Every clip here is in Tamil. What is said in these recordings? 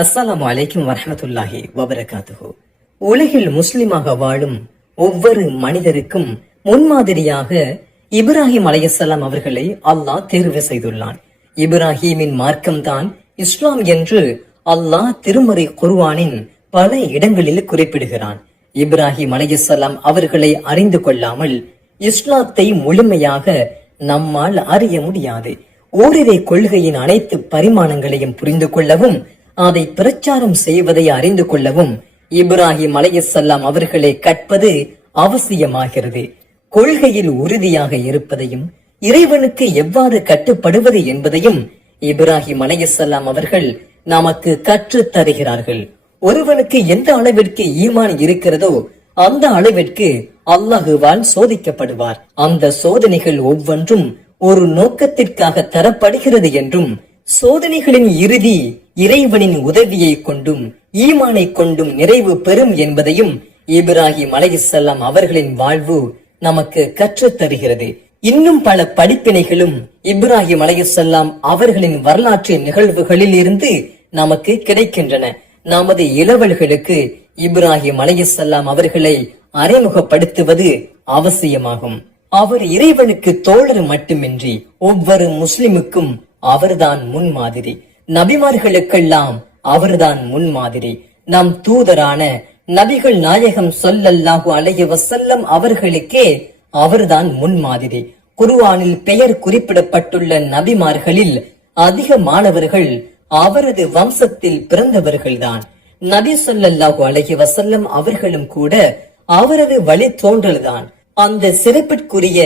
அஸ்ஸலாமு அலைக்கும் வரஹ்மத்துல்லாஹி வபரகாத்துஹு. உலகில் முஸ்லிமாக வாழும் ஒவ்வொரு மனிதருக்கும் முன்மாதிரியாக இப்ராஹிம் அலைஹிஸ்ஸலாம் அவர்களை அல்லாஹ் தேர்வு செய்துள்ளான். இப்ராஹீமின் மார்க்கம்தான் இஸ்லாம் என்று அல்லாஹ் திருமறை குர்ஆனின் பல இடங்களில் குறிப்பிடுகிறான். இப்ராஹிம் அலைஹிஸ்ஸலாம் அவர்களை அறிந்து கொள்ளாமல் இஸ்லாத்தை முழுமையாக நம்மால் அறிய முடியாது. ஓரிரை கொள்கையின் அனைத்து பரிமாணங்களையும் புரிந்து கொள்ளவும் அதை பிரச்சாரம் செய்வதை அறிந்து கொள்ளவும் இப்ராஹிம் அலைஹிஸ்ஸலாம் அவர்களை கற்பது அவசியமாகிறது. கொள்கையில் உறுதியாக இருப்பதையும் இறைவனுக்கு எவ்வாறு கட்டுப்படுவது என்பதையும் இப்ராஹிம் அலைஹிஸ்ஸலாம் அவர்கள் நமக்கு கற்றுத் தருகிறார்கள். ஒருவனுக்கு எந்த அளவிற்கு ஈமான் இருக்கிறதோ அந்த அளவிற்கு அல்லாஹுவால் சோதிக்கப்படுவார். அந்த சோதனைகள் ஒவ்வொன்றும் ஒரு நோக்கத்திற்காக தரப்படுகிறது என்றும் சோதனைகளின் இறுதி இறைவனின் உதவியை கொண்டும் ஈமானை கொண்டும் நிறைவு பெறும் என்பதையும் இப்ராஹிம் அலைஹிஸ்ஸலாம் அவர்களின் வாழ்வு நமக்கு கற்றுத் தருகிறது. இன்னும் பல படிப்பினைகளும் இப்ராஹிம் அலைஹிஸ்ஸலாம் அவர்களின் வரலாற்று நிகழ்வுகளில் இருந்து நமக்கு கிடைக்கின்றன. நமது இளவல்களுக்கு இப்ராஹிம் அலைஹிஸ்ஸலாம் அவர்களை அறிமுகப்படுத்துவது அவசியமாகும். அவர் இறைவனுக்கு தோழர் மட்டுமின்றி ஒவ்வொரு முஸ்லிமுக்கும் அவர்தான் முன்மாதிரி. நபிமார்களுக்கெல்லாம் அவர்தான் முன்மாதிரி. நம் தூதரான நபிகள் நாயகம் ஸல்லல்லாஹு அலைஹி வஸல்லம் அவர்களுக்கே அவர்தான் முன்மாதிரி. குர்ஆனில் பெயர் குறிப்பிடப்பட்டுள்ள நபிமார்களில் அதிகமானவர்கள் அவரது வம்சத்தில் பிறந்தவர்கள்தான். நபி ஸல்லல்லாஹு அலைஹி வஸல்லம் அவர்களும் கூட அவரது வழி தோன்றல்தான். அந்த சிறப்பிற்குரிய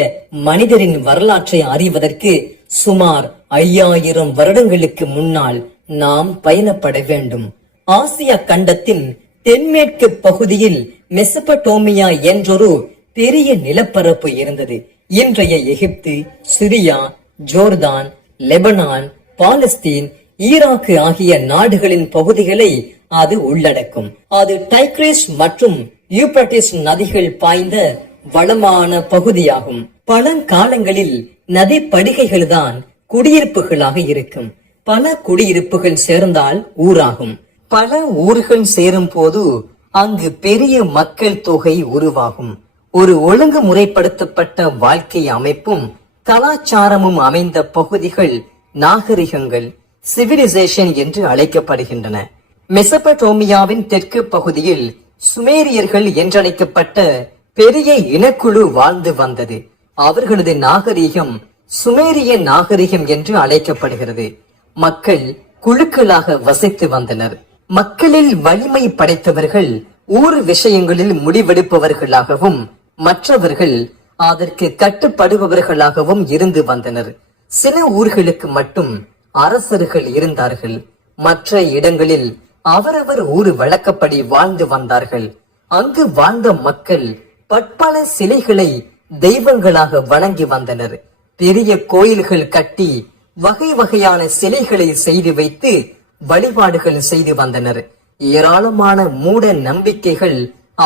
மனிதரின் வரலாற்றை அறிவதற்கு சுமார் 5000 வருடங்களுக்கு முன்னால் நாம் பயணப்பட வேண்டும். ஆசியா கண்டத்தின் தென்மேற்கு பகுதியில் மெசபடோமியா என்றொரு பெரிய நிலப்பரப்பு இருந்தது. இன்றைய Egypt, Syria, Jordan, Lebanon, Palestine, Iraq ஆகிய நாடுகளின் பகுதிகளை அது உள்ளடக்கும். அது டைக்ரிஸ் மற்றும் யூப்ரட்டிஸ் நதிகள் பாய்ந்த வளமான பகுதியாகும். பழங்காலங்களில் நதி படுகைகள் தான் குடியிருப்புகளாக இருக்கும். பல குடியிருப்புகள் சேர்ந்தால் ஊராகும். பல ஊர்கள் சேரும் போது அங்கு பெரிய மக்கள் தொகை உருவாகும். ஒரு ஒழுங்குமுறைப்படுத்தப்பட்ட வாழ்க்கை அமைப்பும் கலாச்சாரமும் அமைந்த பகுதிகள் நாகரிகங்கள், சிவிலைசேஷன் என்று அழைக்கப்படுகின்றன. மெசபடோமியாவின் தெற்கு பகுதியில் சுமேரியர்கள் என்றழைக்கப்பட்ட பெரிய இனக்குழு வாழ்ந்து வந்தது. அவர்களது நாகரிகம் சுமேரிய நாகரிகம் என்று அழைக்கப்படுகிறது. மக்கள் குழுக்களாக வசித்து வந்தனர். மக்களில் வலிமை படைத்தவர்கள் ஊர் விஷயங்களில் முடிவெடுப்பவர்களாகவும் மற்றவர்கள் அதற்கு கட்டுப்படுபவர்களாகவும் இருந்து வந்தனர். சில ஊர்களுக்கு மட்டும் அரசர்கள் இருந்தார்கள். மற்ற இடங்களில் அவரவர் ஊர் வழக்கப்படி வாழ்ந்து வந்தார்கள். அங்கு வாழ்ந்த மக்கள் பற்பல சிலைகளை தெய்வங்களாக வணங்கி வந்தனர். பெரிய கோயில்கள் கட்டி வகை வகையான சிலைகளை செய்து வைத்து வழிபாடுகள் செய்து வந்தனர். ஏராளமான மூட நம்பிக்கைகள்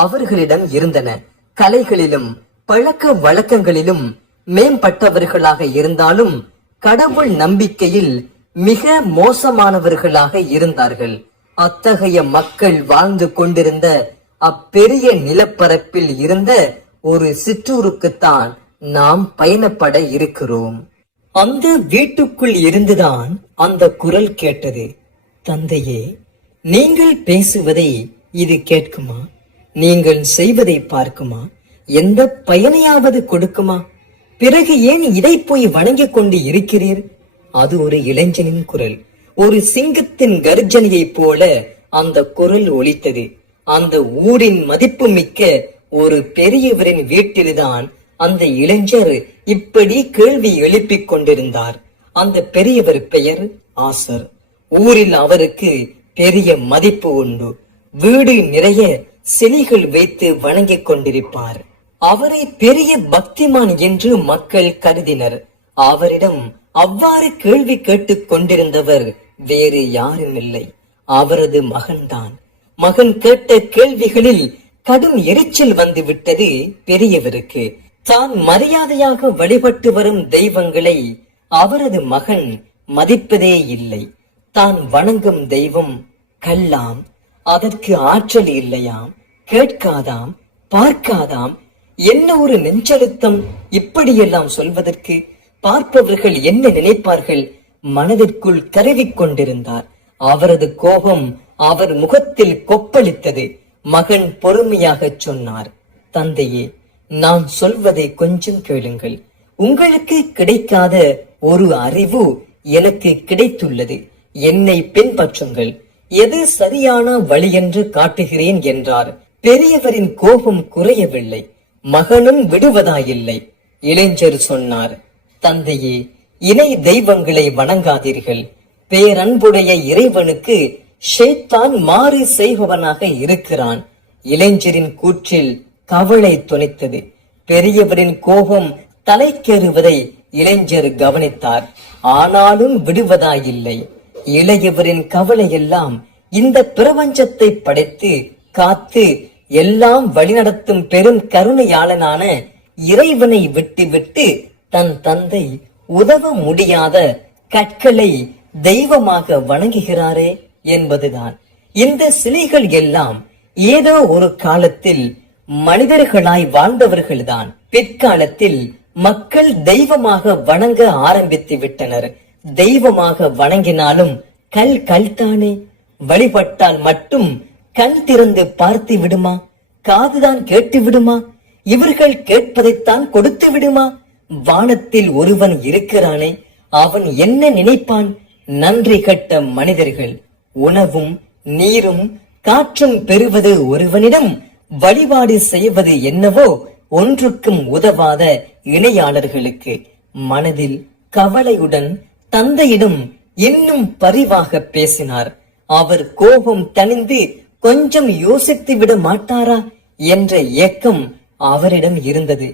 அவர்களிடம் இருந்தன. கலைகளிலும் பழக்க வழக்கங்களிலும் மேம்பட்டவர்களாக இருந்தாலும் கடவுள் நம்பிக்கையில் மிக மோசமானவர்களாக இருந்தார்கள். அத்தகைய மக்கள் வாழ்ந்து கொண்டிருந்த அப்பெரிய நிலப்பரப்பில் இருந்த ஒரு சிற்றூருக்குத்தான் நாம் பயணப்பட இருக்கிறோம். அந்த வீட்டுக்குள் இருந்துதான் அந்த குரல் கேட்டது. தந்தையே, நீங்கள் பேசுவதை இது கேட்குமா? நீங்கள் செய்வதை பார்க்குமா? எந்த பயனையாவது கொடுக்குமா? பிறகு ஏன் இதை போய் வணங்கிக் கொண்டு இருக்கிறீர்? அது ஒரு இளைஞனின் குரல். ஒரு சிங்கத்தின் கர்ஜனையை போல அந்த குரல் ஒலித்தது. அந்த ஊரின் மதிப்பு மிக்க ஒரு பெரியவரின் வீட்டில்தான் அந்த இளைஞர் இப்படி கேள்வி எழுப்பிக் கொண்டிருந்தார். அந்த பெரியவர் பெயர் ஆசர். ஊரில் அவருக்கு பெரிய மதிப்பு உண்டு. வீடு நிறைய சிலைகள் வைத்து வணங்கிக் கொண்டிருப்பார். அவரை பெரிய பக்திமான் என்று மக்கள் கருதினர். அவரிடம் அவ்வாறு கேள்வி கேட்டுக் கொண்டிருந்தவர் வேறு யாரும் இல்லை, அவரது மகன்தான். மகன் கேட்ட கேள்விகளில் கடும் எரிச்சல் வந்து விட்டது பெரியவருக்கு. தான் மரியாதையாக வழிபட்டு வரும் தெய்வங்களை அவரது மகன் மதிப்பதே இல்லை. தான் வணங்கும் தெய்வம் கல்லாம், அதற்கு ஆற்றல் இல்லையாம், கேட்காதாம், பார்க்காதாம், என்ன ஒரு நெஞ்சழுத்தம் இப்படியெல்லாம் சொல்வதற்கு? பார்ப்பவர்கள் என்ன நினைப்பார்கள்? மனதிற்குள் கருவிக் கொண்டிருந்தார். அவரது கோபம் அவர் முகத்தில் கொப்பளித்தது. மகன் பொறுமையாக சொன்னார், தந்தையே, நான் சொல்வதை கொஞ்சம் கேளுங்கள். உங்களுக்கு கிடைக்காத ஒரு அறிவு எனக்கு கிடைத்துள்ளது. என்னை பின்பற்றுங்கள். எது சரியான வழி என்று காட்டுகிறேன் என்றார். பெரியவரின் கோபம் குறையவில்லை. மகனும் விடுவதாயில்லை. இளைஞர் சொன்னார், தந்தையே, இணை தெய்வங்களை வணங்காதீர்கள். பேரன்புடைய இறைவனுக்கு ஷைத்தான் மாறு செய்பவனாக இருக்கிறான். இளைஞரின் கூற்றில் கவலை துணித்தது. பெரியவரின் கோபம் தலைக்கேறுவதை இளைஞர் கவனித்தார். ஆனாலும் விடுவதாயில்லை. இளையவரின் கவலை எல்லாம் இந்த பிரபஞ்சத்தை படைத்து காத்து எல்லாம் வழிநடத்தும் பெரும் கருணையாளனான இறைவனை விட்டுவிட்டு தன் தந்தை உதவ முடியாத கற்களை தெய்வமாக வணங்குகிறாரே என்பதுதான். இந்த சிலைகள் எல்லாம் ஏதோ ஒரு காலத்தில் மனிதர்களாய் வாழ்ந்தவர்கள்தான். பிற்காலத்தில் மக்கள் தெய்வமாக வணங்க ஆரம்பித்து விட்டனர். தெய்வமாக வணங்கினாலும் கல் தானே. வழிபட்டால் மட்டும் கண் திறந்து பார்த்து விடுமா? காதுதான் கேட்டு விடுமா? இவர்கள் கேட்பதைத்தான் கொடுத்து விடுமா? வானத்தில் ஒருவன் இருக்கிறானே, அவன் என்ன நினைப்பான்? நன்றி கட்ட மனிதர்கள். உணவும் நீரும் காற்றும் பெறுவது ஒருவனிடம், வழிபாடு செய்வது என்னவோ ஒன்றுக்கும் உதவாத இணையாளர்களுக்கு. மனதில் கவலையுடன் தந்தையிடம் இன்னும் பரிவாக பேசினார். அவர் கோபம் தணிந்து கொஞ்சம் யோசித்து விட மாட்டாரா என்ற ஏக்கம் அவரிடம் இருந்தது.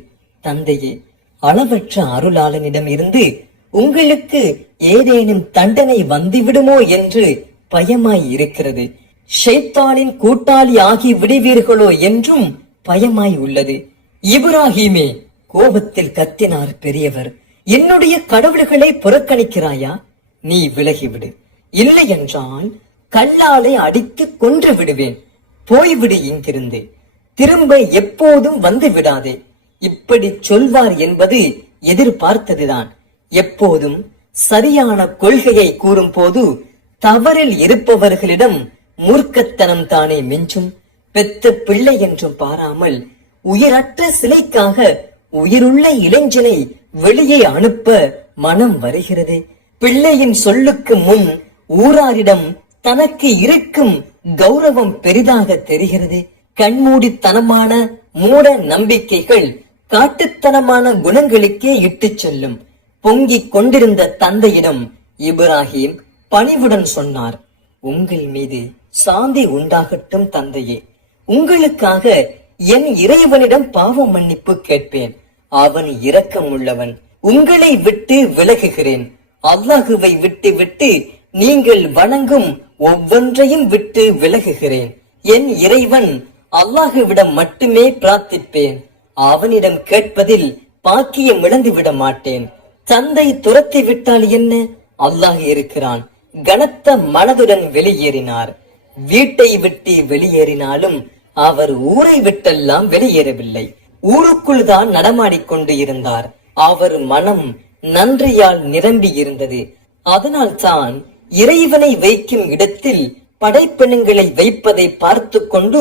தந்தையே, அளவற்ற அருளாளனிடம் இருந்து உங்களுக்கு ஏதேனும் தண்டனை வந்துவிடுமோ என்று பயமாய் இருக்கிறது. ஷைத்தானின் கூட்டாளி ஆகி விடுவீர்களோ என்றும் பயமாய் உள்ளது. இப்ராஹிமே, கோபத்தில் கத்தினார் பெரியவர், என்னுடைய கடவுள்களை புறக்கணிக்கிறாயா? நீ விலகிவிடு. இல்லை என்றால் கல்லாலை அடித்து கொன்று விடுவேன். போய்விடு இங்கிருந்து. திரும்ப எப்போதும் வந்து விடாதே. இப்படி சொல்வார் என்பது எதிர்பார்த்ததுதான். எப்போதும் சரியான கொள்கையை கூறும் போது தவறில் இருப்பவர்களிடம் மூர்க்கத்தனம் தானே மிஞ்சும். பெத்த பிள்ளை என்றும் பாராமல் உயிரற்ற சிலைக்காக உயிருள்ள இளைஞனை வெளியே அனுப்ப மனம் வருகிறது. பிள்ளையின் சொல்லுக்கு முன் ஊராரிடம் தனக்கு இருக்கும் கௌரவம் பெரிதாக தெரிகிறது. கண்மூடித்தனமான மூட நம்பிக்கைகள் காட்டுத்தனமான குணங்களுக்கே இட்டுச் செல்லும். பொங்கிக் கொண்டிருந்த தந்தையிடம் இப்ராஹிம் பணிவுடன் சொன்னார், உங்கள் மீது சாந்தி உண்டாகட்டும் தந்தையே. உங்களுக்காக என் இறைவனிடம் பாவ மன்னிப்பு கேட்பேன். அவன் இரக்கம் உள்ளவன். உங்களை விட்டு விலகுகிறேன். அல்லாஹுவை விட்டு விட்டு நீங்கள் வணங்கும் ஒவ்வொன்றையும் விட்டு விலகுகிறேன். என் இறைவன் அல்லாஹுவிடம் மட்டுமே பிரார்த்திப்பேன். அவனிடம் கேட்பதில் பாக்கியம் இழந்து விட மாட்டேன். தந்தை துரத்தி விட்டால் என்ன? அல்லாஹ் இருக்கிறான். கனத்த மனதுடன் வெளியேறினார். வீட்டை விட்டு வெளியேறினாலும் அவர் ஊரை விட்டெல்லாம் வெளியேறவில்லை. ஊருக்குள் தான் நடமாடிக்கொண்டு இருந்தார். அவர் மனம் நன்றியால் நிரம்பி இருந்தது. அதனால் தான் இறைவனை வைக்கும் இடத்தில் படைப்பினங்களை வைப்பதை பார்த்து கொண்டு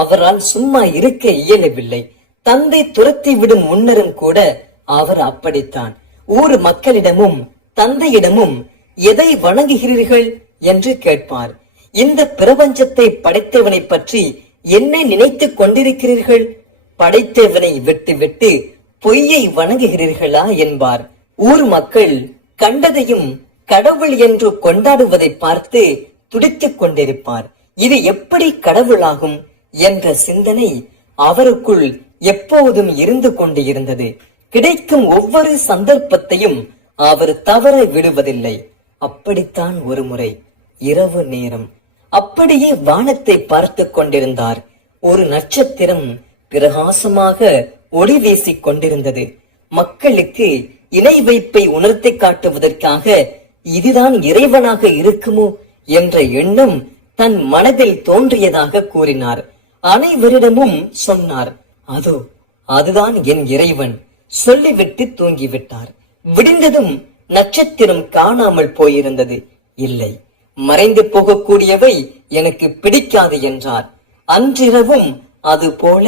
அவரால் சும்மா இருக்க இயலவில்லை. தந்தை துரத்தி விடும் முன்னரும் கூட அவர் அப்படித்தான். ஊர் மக்களிடமும் தந்தையிடமும் எதை வணங்குகிறீர்கள் என்று கேட்பார். இந்த பிரபஞ்சத்தை படைத்தவனை பற்றி என்ன நினைத்துக் கொண்டிருக்கிறீர்கள்? படைத்தவனை விட்டு விட்டு பொய்யை வணங்குகிறீர்களா என்பார். ஊர் மக்கள் கண்டதையும் கடவுள் என்று கொண்டாடுவதை பார்த்து துடித்துக் கொண்டிருப்பார். இது எப்படி கடவுளாகும் என்ற சிந்தனை அவருக்குள் எப்போதும் இருந்து கொண்டு இருந்தது. கிடைக்கும் ஒவ்வொரு சந்தர்ப்பத்தையும் அவர் தவற விடுவதில்லை. அப்படித்தான் ஒரு முறை இரவு நேரம் அப்படியே வானத்தை பார்த்து கொண்டிருந்தார். ஒரு நட்சத்திரம் பிரகாசமாக ஒளி வீசிக் கொண்டிருந்தது. மக்களுக்கு இணை வைப்பை உணர்த்தி காட்டுவதற்காக இதுதான் இறைவனாக இருக்குமோ என்ற எண்ணம் தன் மனதில் தோன்றியதாக கூறினார். அனைவரிடமும் சொன்னார், அதோ அதுதான் என் இறைவன், சொல்லிவிட்டு தூங்கிவிட்டார். விடிந்ததும் நட்சத்திரம் காணாமல் போயிருந்தது. இல்லை, மறைந்து போகக்கூடியவை எனக்கு பிடிக்காது என்றார். அன்றிரவும் அது போல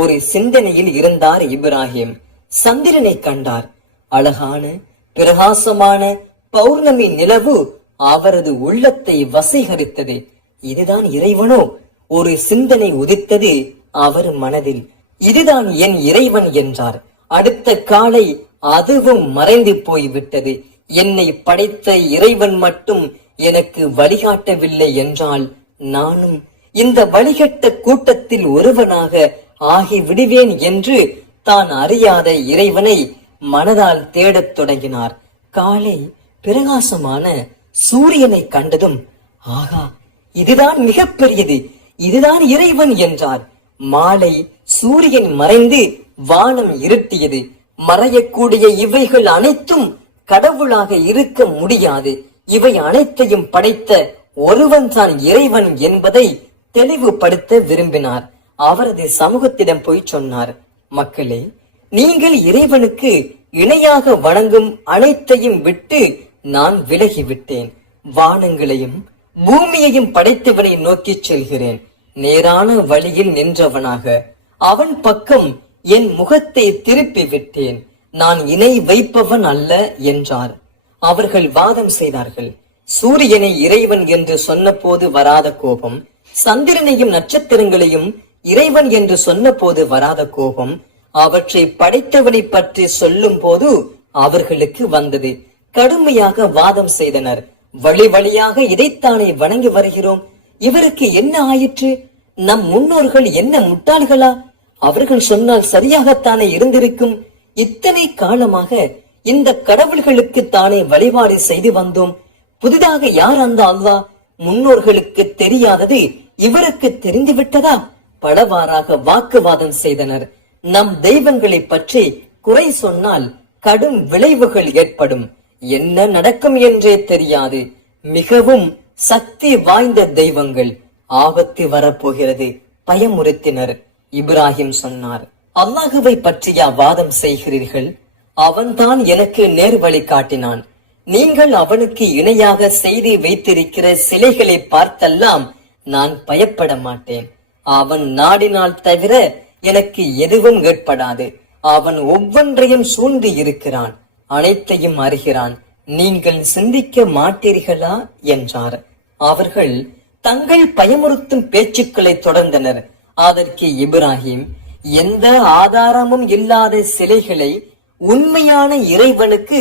ஒரு சிந்தனையில் இருந்தார் இப்ராஹிம். சந்திரனை கண்டார். அழகான பிரகாசமான பௌர்ணமி நிலவு அவரது உள்ளத்தை வசீகரித்தது. இதுதான் இறைவனோ? ஒரு சிந்தனை உதித்தது அவர் மனதில். இதுதான் என் இறைவன் என்றார். அடுத்த காலை அதுவும் மறைந்து போய்விட்டது. என்னை படைத்த இறைவன் மட்டும் எனக்கு வழிகாட்டவில்லை என்றால் நானும் இந்த வழிகட்ட கூட்டத்தில் ஒருவனாக ஆகி விடுவேன் என்று தான் அறியாத இறைவனை மனதால் தேடத் தொடங்கினார். காலை பிரகாசமான சூரியனை கண்டதும், ஆகா, இதுதான் மிகப்பெரியது, இதுதான் இறைவன் என்றார். மாலை சூரியன் மறைந்து வானம் இருட்டியது. மறையக்கூடிய இவைகள் அனைத்தும் கடவுளாக இருக்க முடியாது. இவை அனைத்தையும் படைத்த ஒருவன் தான் இறைவன் என்பதை தெளிவுபடுத்த விரும்பினார். அவரது சமூகத்திடம் போய் சொன்னார், மக்களே, நீங்கள் இறைவனுக்கு இணையாக வணங்கும் அனைத்தையும் விட்டு நான் விலகிவிட்டேன். வானங்களையும் பூமியையும் படைத்தவனை நோக்கி செல்கிறேன். நேரான வழியில் நின்றவனாக அவன் பக்கம் என் முகத்தை திருப்பி விட்டேன். நான் இணை வைப்பவன் அல்ல என்றார். அவர்கள் வாதம் செய்தார்கள். சூரியனை இறைவன் என்று சொன்ன போது வராத கோபம், சந்திரனையும் நட்சத்திரங்களையும் இறைவன் என்று சொன்ன போது வராத கோபம், அவற்றை படைத்தவனை பற்றி சொல்லும் போது அவர்களுக்கு வந்தது. கடுமையாக வாதம் செய்தனர். வழி வழியாக இதைத்தானே வணங்கி வருகிறோம், இவருக்கு என்ன ஆயிற்று? நம் முன்னோர்கள் என்ன முட்டாள்களா? அவர்கள் சொன்னால் சரியாகத்தானே இருந்திருக்கும். இத்தனை காலமாக இந்த கடவுள்களுக்கு தானே வழிபாடு செய்து வந்தோம். புதிதாக யார் அந்த அல்லாஹ்? முன்னோர்களுக்கு தெரியாதது இவருக்கு தெரிந்துவிட்டதா? பலவாறாக வாக்குவாதம் செய்தனர். நம் தெய்வங்களை பற்றி குறை சொன்னால் கடும் விளைவுகள் ஏற்படும், என்ன நடக்கும் என்றே தெரியாது. மிகவும் சக்தி வாய்ந்த தெய்வங்கள், ஆபத்து வரப்போகிறது, பயமுறுத்தினர். இப்ராஹிம் சொன்னார், அல்லாஹுவை பற்றிய வாதம் செய்கிறீர்கள்? அவன்தான் எனக்கு நேர்வழி காட்டினான். நீங்கள் அவனுக்கு இணையாக செய்து வைத்திருக்கிற சிலைகளை பார்த்தெல்லாம் நான் பயப்பட மாட்டேன். அவன் நாடினால் தவிர எனக்கு எதுவும் ஏற்படாது. அவன் ஒவ்வொன்றையும் சூழ்ந்து இருக்கிறான், அனைத்தையும் அறிகிறான். நீங்கள் சிந்திக்க மாட்டீர்களா என்றார். அவர்கள் தங்கள் பயமுறுத்தும் பேச்சுக்களை தொடர்ந்தனர். அதற்கு இப்ராஹிம், எந்த ஆதாரமும் இல்லாத சிலைகளை உண்மையான இறைவனுக்கு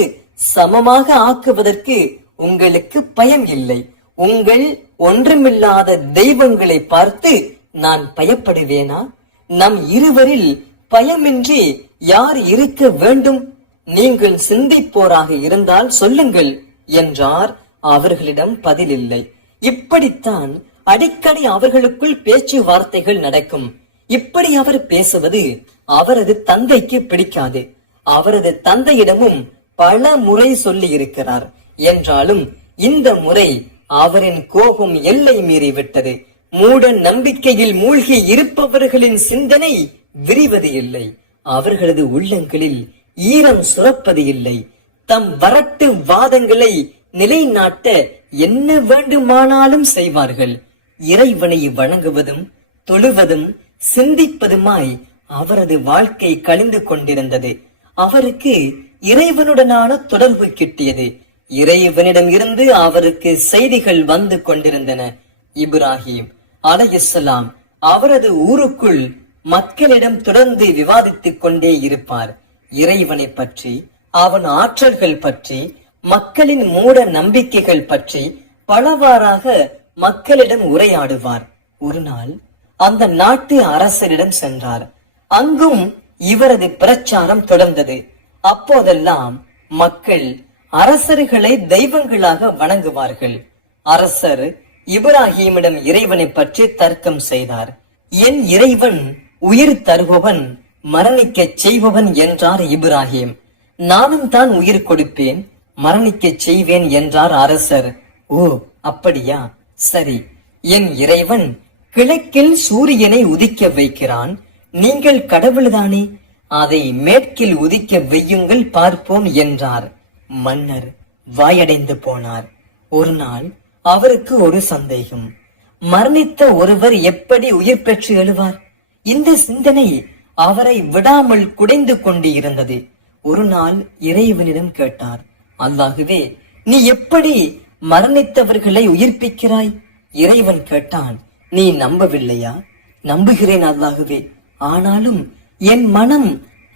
சமமாக ஆக்குவதற்கு உங்களுக்கு பயம் இல்லை. உங்கள் ஒன்றுமில்லாத தெய்வங்களை பார்த்து நான் பயப்படுவேனா? நம் இருவரில் பயமின்றி யார் இருக்க வேண்டும்? நீங்கள் சிந்திப்போராக இருந்தால் சொல்லுங்கள் என்றார். அவர்களிடம் பதில் இல்லை. இப்படித்தான் அடிக்கடி அவர்களுக்குள் பேச்சுவார்த்தைகள் நடக்கும். இப்படி அவர் பேசுவது அவரது தந்தைக்கு பிடிக்காது. அவரது தந்தையிடமும் பல முறை சொல்லி இருக்கிறார். என்றாலும் இந்த முறை அவரின் கோபம் எல்லை மீறிவிட்டது. மூட நம்பிக்கையில் மூழ்கி இருப்பவர்களின் சிந்தனை விரிவது இல்லை. அவர்களது உள்ளங்களில் ஈரம் சுரப்பது இல்லை. தம் வரட்டு வாதங்களை நிலைநாட்ட என்ன வேண்டுமானாலும் செய்வார்கள். இறைவனை வணங்குவதும் தொழுவதும் சிந்திப்பதுமாய் அவரது வாழ்க்கை கழிந்து கொண்டிருந்தது. அவருக்கு இறைவனுடனான தொடர்பு கிட்டியது. இறைவனிடம் இருந்து அவருக்கு செய்திகள் வந்து கொண்டிருந்தன. இப்ராஹிம் அலைஹிஸ்ஸலாம் அவரது ஊருக்குள் மக்களிடம் தொடர்ந்து விவாதித்துக் கொண்டே இருப்பார். இறைவனை பற்றி, அவன் ஆற்றல்கள் பற்றி, மக்களின் மூட நம்பிக்கைகள் பற்றி பலவாறாக மக்களிடம் உரையாடுவார். ஒரு நாள் அந்த நாட்டு அரசரிடம் சென்றார். அங்கும் இவரது பிரச்சாரம் தொடர்ந்தது. அப்போதெல்லாம் மக்கள் அரசர்களை தெய்வங்களாக வணங்குவார்கள். அரசர் இப்ராஹிமிடம் இறைவனை பற்றி தர்க்கம் செய்தார். என் இறைவன் உயிர் தருபவன், மரணிக்க செய்பவன் என்றார் இப்ராஹிம். நானும் தான் உயிர் கொடுப்பேன், மரணிக்க செய்வேன் என்றார் அரசர். ஓ அப்படியா, சரி, என் இறைவன் கிழக்கில் சூரியனை உதிக்க வைக்கிறான், நீங்கள் கடவுள்தானே, அதை மேற்கில் உதிக்க வையுங்கள் பார்ப்போம் என்றார். மன்னர் வாயடைந்து போனார். ஒரு நாள் அவருக்கு ஒரு சந்தேகம். மரணித்த ஒருவர் எப்படி உயிர் பெற்று எழுவார்? இந்த சிந்தனை அவரை விடாமல் குடைந்து கொண்டு இருந்தது. ஒரு நாள் இறைவனிடம் கேட்டார், அல்லாஹுவே, நீ எப்படி மரணித்தவர்களை உயிர்ப்பிக்கிறாய்? இறைவன் கேட்டான், நீ நம்பவில்லையா? நம்புகிறேன் அல்லாஹுவே, ஆனாலும் என் மனம்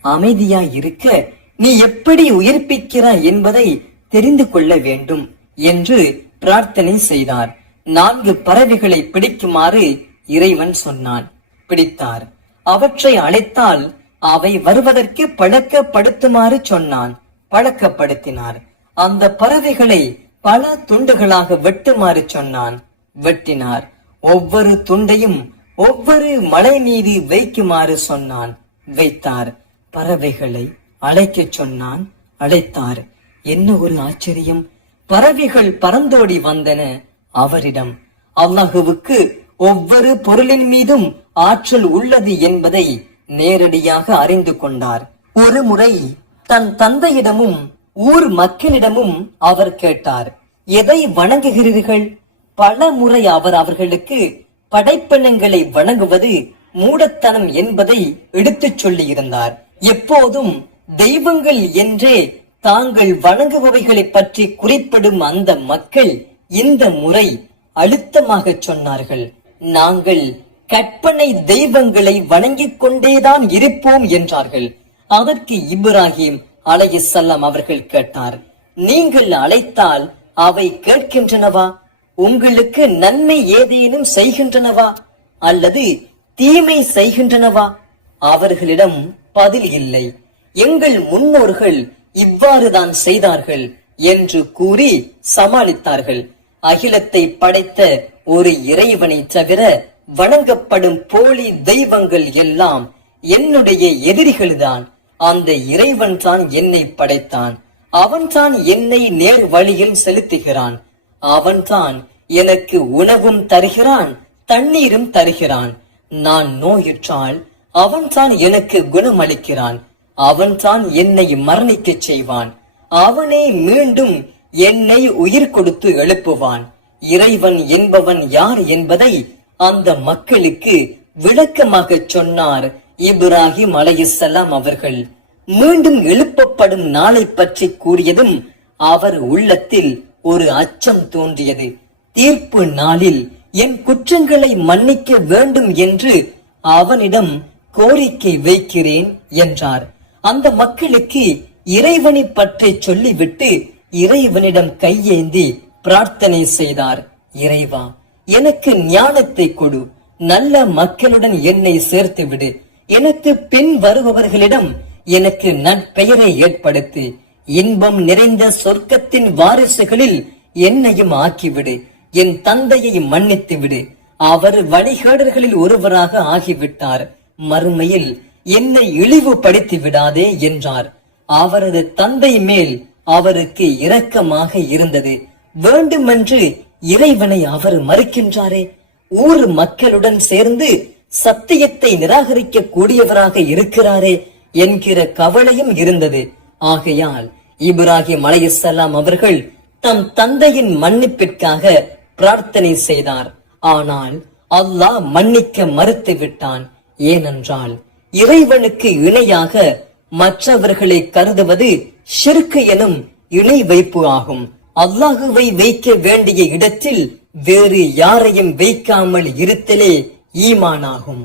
அமைதியாய் இருக்க நீ எப்படி உயிர்ப்பிக்கிறாய் என்பதை தெரிந்து கொள்ள வேண்டும் என்று பிரார்த்தனை செய்தார். 4 பறவைகளை பிடிக்குமாறு இறைவன் சொன்னான். பிடித்தார். அவற்றை அழைத்தால் அவை வருவதற்கு பழக்கப்படுத்துமாறு சொன்னான். பழக்கப்படுத்தினார். அந்த பறவைகளை பல துண்டுகளாக வெட்டுமாறு சொன்னான். வெட்டினார். ஒவ்வொரு துண்டையும் ஒவ்வொரு மலை மீது வைக்குமாறு சொன்னான். வைத்தார். பறவைகளை அழைக்கச் சொன்னான். அழைத்தார். என்ன ஒரு ஆச்சரியம்! பறவைகள் பறந்தோடி வந்தன அவரிடம். அல்லாஹுவுக்கு ஒவ்வொரு பொருளின் மீதும் ஆற்றல் உள்ளது என்பதை நேரடியாக அறிந்து கொண்டார். ஒரு முறை தன் தந்தையிடமும் ஊர் மக்களிடமும் அவர் கேட்டார், எதை வணங்குகிறீர்கள்? பல முறை அவர் அவர்களுக்கு படைப்பினங்களை வணங்குவது மூடத்தனம் என்பதை எடுத்துச் சொல்லி இருந்தார். எப்போதும் தெய்வங்கள் என்றே தாங்கள் வணங்குபவைகளை பற்றி குறிப்பிடும் அந்த மக்கள் இந்த முறை அழுத்தமாக சொன்னார்கள், நாங்கள் கற்பனை தெய்வங்களை வணங்கிக் கொண்டேதான் இருப்போம் என்றார்கள். அதற்கு இப்ராஹிம் அலைஹிஸ்ஸலாம் அவர்கள் கேட்டார், நீங்கள் அழைத்தால் அவை கேட்கின்றனவா? உங்களுக்கு நன்மை ஏதேனும் செய்கின்றனவா அல்லது தீமை செய்கின்றனவா? அவர்களிடம் பதில் இல்லை. எங்கள் முன்னோர்கள் இவ்வாறுதான் செய்தார்கள் என்று கூறி சமாளித்தார்கள். அகிலத்தை படைத்த ஒரு இறைவனை தவிர வணங்கப்படும் போலி தெய்வங்கள் எல்லாம் என்னுடைய எதிரிகள்தான். அந்த இறைவன் தான் என்னை படைத்தான். அவன்தான் என்னை நேர் வழியில் செலுத்துகிறான். அவன்தான் எனக்கு உணவும் தருகிறான், தண்ணீரும் தருகிறான். நான் நோயுற்றால் அவன்தான் எனக்கு குணமளிக்கிறான். அவன்தான் என்னை மரணிக்க செய்வான். அவனே மீண்டும் என்னை உயிர் கொடுத்து எழுப்புவான். இறைவன் என்பவன் யார் என்பதை அந்த மக்களுக்கு விளக்கமாக சொன்னார் இப்ராஹிம் அலைஹிஸ்ஸலாம் அவர்கள். மீண்டும் எழுப்பப்படும் நாளை பற்றி கூறியதும் அவர் உள்ளத்தில் ஒரு அச்சம் தோன்றியது. தீர்ப்பு நாளில் என் குற்றங்களை மன்னிக்க வேண்டும் என்று அவனிடம் கோரிக்கை வைக்கிறேன் என்றார். அந்த மக்களுக்கு இறைவனை பற்றி சொல்லிவிட்டு இறைவனிடம் கையேந்தி பிரார்த்தனை செய்தார். இறைவா, எனக்கு ஞானத்தை கொடு, நல்ல மக்களுடன் என்னை சேர்த்து விடு, எனக்கு பின் வருபவர்களிடம் எனக்கு நற்பெயரை ஏற்படுத்து, இன்பம் நிறைந்த சொர்க்கத்தின் வாரிசுகளில் என்னையும் ஆக்கிவிடு, என் தந்தையை மன்னித்து விடு, அவர் வழிகேடர்களில் ஒருவராக ஆகிவிட்டார், மறுமையில் என்னை இழிவுபடுத்தி விடாதே என்றார். அவரது தந்தை மேல் அவருக்கு இரக்கமாக இருந்தது. வேண்டுமென்று இறைவனை அவர் மறுக்கின்றாரே, ஊர் மக்களுடன் சேர்ந்து சத்தியத்தை நிராகரிக்க கூடியவராக இருக்கிறாரே என்கிற கவலையும் இருந்தது. ஆகையால் இப்ராஹிம் அலைஹிஸ்ஸலாம் அவர்கள் தம் தந்தையின் மன்னிப்பிற்காக பிரார்த்தனை செய்தார். ஆனால் அல்லாஹ் மன்னிக்க மறுத்து விட்டான். ஏனென்றால் இறைவனுக்கு இணையாக மற்றவர்களை கருதுவது ஷிர்க் எனும் இணை வைப்பு ஆகும். அல்லாஹுவை வைக்க வேண்டிய இடத்தில் வேறு யாரையும் வைக்காமல் இருத்தலே ஈமானாகும்.